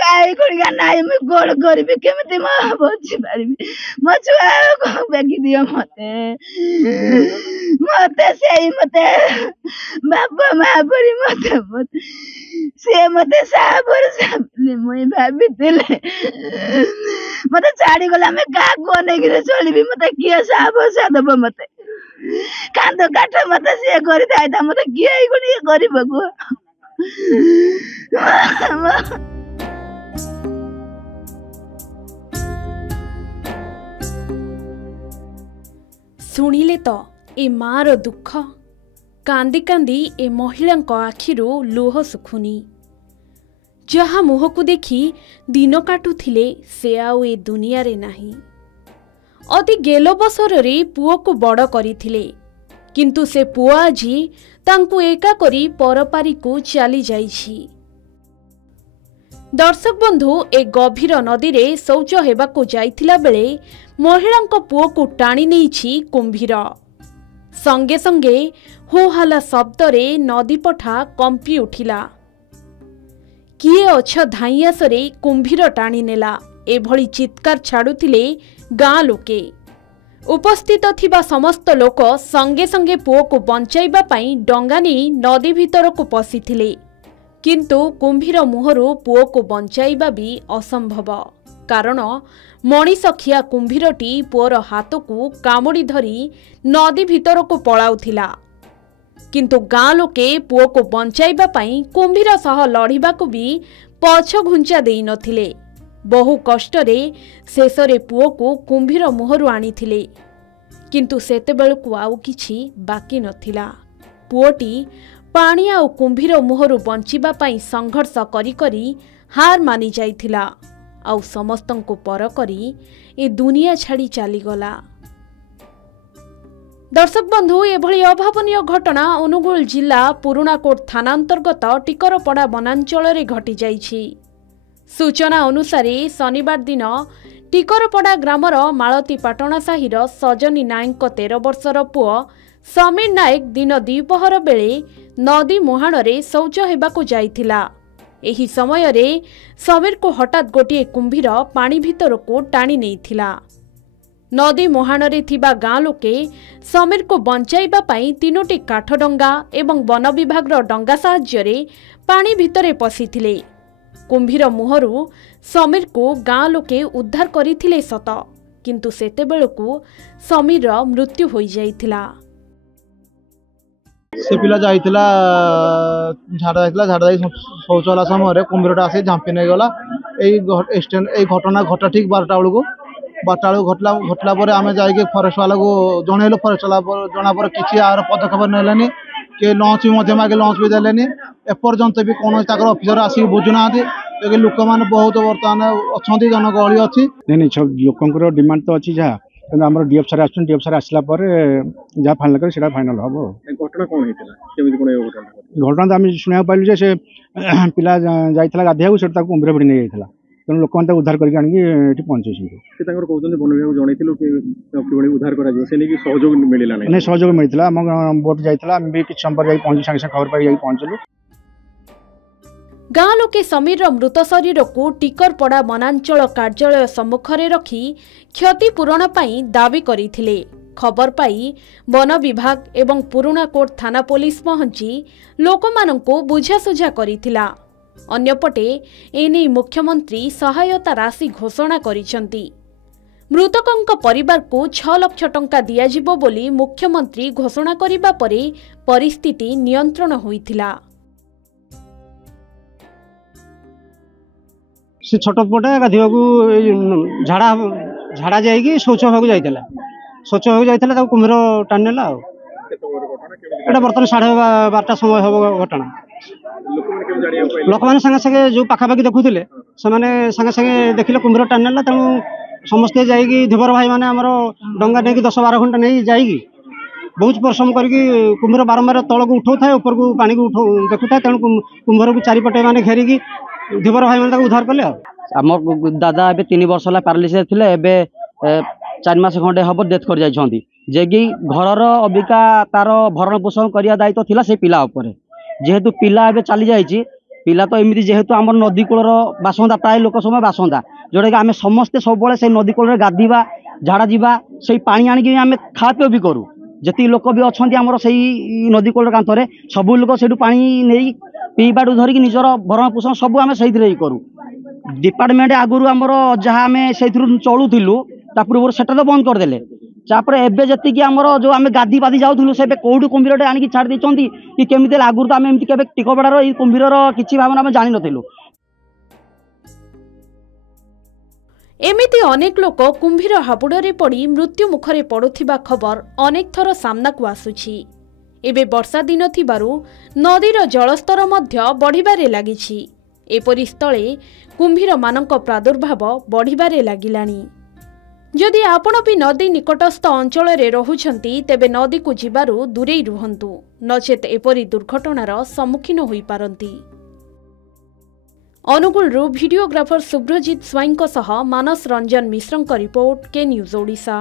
छुआ गुड़िया नाई मुझे गोड़ करी केमी माँ बची पारि मो छुआ बेगी दियो मते मते से मते बापा माँ परी मते से मते साबर साबली मुई भाभी दिले मते छाड़ी गला मैं का कोने गिरे चलिबी मते किए साब सादब मते कांदो काट मते से करि दाइदा मते किए गुडी गरिबको शुणिले तो ए मार दुख कांदी कांदी ए महिला आखिरू लुह सुखुनी जहा मुह को देखी दिन काटुथिले से आउ ए दुनिया रे नाही। अति गेलो बसर रे पुओ को बड़ करिथिले किंतु से पुओ आजी तांकु एका करी परपारी को चली जाइछि। दर्शक बंधु ए गभीर नदी रे शौच हेबाकु जाइथिला बेले महिलांक पुओ को टाणी नेइछि कुंभीर। संगे संगे हो हल्ला शब्द रे नदी पठा कंपी उठिला। किए अछ धाई आसरे कुंभीर टाणी नेला एभली चित्कार छाड़ुथिले गाँ लोके। उपस्थित थिबा समस्त लोक संगे संगे पुओ को बंचाइबा पई डंगा नहीं नदी भीतर को पशिथिले किंतु कुंभीर मुहरु पुओ को बंचाइबा भी असंभव कारण मणिसखिया कुंभीरटी पुओर हाथ को कामुड़ी धरी नदी भीतर को पलाउथिला किंतु गाँ लोके पुओ को बंचाइबा पई कुंभीर सह लड़िबा को भी पछ घुंचा देई नथिले। बहु कष्टरे शेषरे पुओ को कुंभीर मुहरु आनिथिले किंतु सेतेबेलकु आउ किछि बाकी नथिला। पुओटी पानी आउ कुंभीर मुहरु बंचिबा पई संघर्ष करी करी हार मानि जाइथिला आउ समस्तंको पर करी ए दुनिया छाड़ी चलीगला। दर्शक बंधु एभली अभावनीय घटना अनुगुल जिला पुरुणाकोट थाना अंतर्गत टिकरपड़ा वनांचल रे घटी जाइछि। सूचना अनुसार शनिवार दिन टिकरपड़ा ग्रामर मालती पाटणा साहिर सजनी नायक 13 वर्षर पुओ समीर नायक दिन द्विपहर बेले नदी मुहाण रे शौच हेबाकु जाइथिला। एही समय रे समीर को हठात गोटे कुंभीर पानी भीतर को टाणी नेइथिला। नदी मुहाण रे थिबा गाँ लोके समीर को बंचाइबा पई 3टी काठ डंगा एवं वन विभाग डंगा साहाय्य रे पानी भितरे पशिथिले। कुंभीर मुहरु समीर को गाँ लोके उद्धार करिथिले सत किंतु सेतेबेलकु समीर मृत्यु होई जाइथिला। से पिला जाइथिला झाड़ा जाइथिला झाड़ा जाई शौचाला समय रे कुंभीरटा आसी झांपी नै गला। एई घटना घटा ठीक 12टा बेलू घटला पर आम जाइए फरेस्ट वाला को जनइलु। फरेस्ट वाला जना पर किसी आर पदक्षेप नेलेनी कि लंच भी मागे लंच भी देलेनी एपर्यंत भी कौन ऑफिसर आसिक बुझुना लोक मैंने बहुत बर्तमान अच्छा जनगहली अच्छी नहीं लोक डिमांड तो अच्छी जहाँ कि डीएफ सार डीएफ सार आसला जहाँ फाइनाल कर फाइनाल हम। घटना कौन घटना तो आम शुणा पाइलु से पिला जाइला गाधेया से कुंभीर भिड़ी नहीं जाता तेणु लोक मैंने उद्धार करके पहुंचे उद्धार सहयोग मिलला नहीं सहयोग मिलता आम बोट जाइला किसी समय जाई पहुंची सागे खबर पाई पहुंचलु। गाँ लोके समीर मृत शरीर को टिकरपड़ा वनांचल कार्यालय सम्मुख में रखी क्षतिपूरण पाई दाबी करथिले। खबर पाई वन विभाग एवं पुरुणाकोट थाना पुलिस पहुंची लोकमानंको बुझासुझा करिथिला। अन्यपटे एने मुख्यमंत्री सहायता राशि घोषणा करिसंती। मृतकंक परिवार को 6 लाख टंका दियाजिबो बोली मुख्यमंत्री घोषणा करिबा परे परिस्थिति नियंत्रण होइथिला। से छटपटा गाधोवा झाड़ा झाड़ा जाइए शौच होगा जाइला शौच होगा जाइला कुंभीर टाणी नेला। बर्तमान 12:30 समय हम घटना लोक मैंने सागे सागे जो पाखापाखि देखुले से देखिले कुंभीर टाणी नेला तेणु समस्ते जाइए धीवर भाई मैंने आमर डंगा नहीं 10-12 घंटा नहीं जाइए बहुत परिश्रम करके कुंभीर बारंबार तल को उठाऊ था ऊपर को पानी को देखुता तेणु कुंभीर को चारिपटे मैंने घेरिकी धीवर भाई मैंने उद्धार कले। आम दादा ए 3 वर्ष है पारालिसिस थे 4 मास खंडे हम डेथ कर जाइछंती जे कि घर अबिका तार भरण पोषण करिया दायित्व थिला से पिला ऊपर जेहेतु पिला ए चली जाइछि पिला तो एमती जेहेतु आम नदी कूलर बासंदा प्राय लोक समय बासंदा जोटा कि आम समस्ते सब से नदी कूल गाधीवा झाड़ा जावा से पानी आणिक आम खा पी भी करूँ जी लोक भी अच्छा आमर से नदी कूल कांथरे सब लोक से पा नहीं पीवाटू धरिक निजर भरण पोषण सब आम से करूँ डिपार्टमेंट आगुरी आमर जहाँ आम से चलुलू पूर्व से तो बंद करदे तापर एवं जी आमर जो आम गाधी पाधी जाऊँ से कौटू कुंभीर आनिक छाड़ी देती कि केमी आगुरी तो आम एमती के टिकबड़ार कुंभीर किसी भावना आम जान नथिलु। एमिति अनेक लोक कुंभीर हाबुड़े पड़ी मृत्यु मुखरे पड़ुथिबा खबर अनेक थर सामना को आसुछि। एबे वर्षा दिन थिबारु नदीर जलस्तर मध्य बढ़िबारे लागिछि। एपरि स्थले कुंभीर मानक प्रादुर्भाव बढ़िबारे लागिलाणी। जदि आपण भी नदी निकटस्थ अंचल रहुछंती तेबे नदी को जिबारु दूरेई रुहंतु नचेत एपरि दुर्घटनार सम्मुखीन होई पारंती। अनुगुलरू भिडियोग्राफर शुभ्रजित स्वाईंको सह मानस रंजन मिश्रଙ୍କ रिपोर्ट के न्यूज ओडिशा।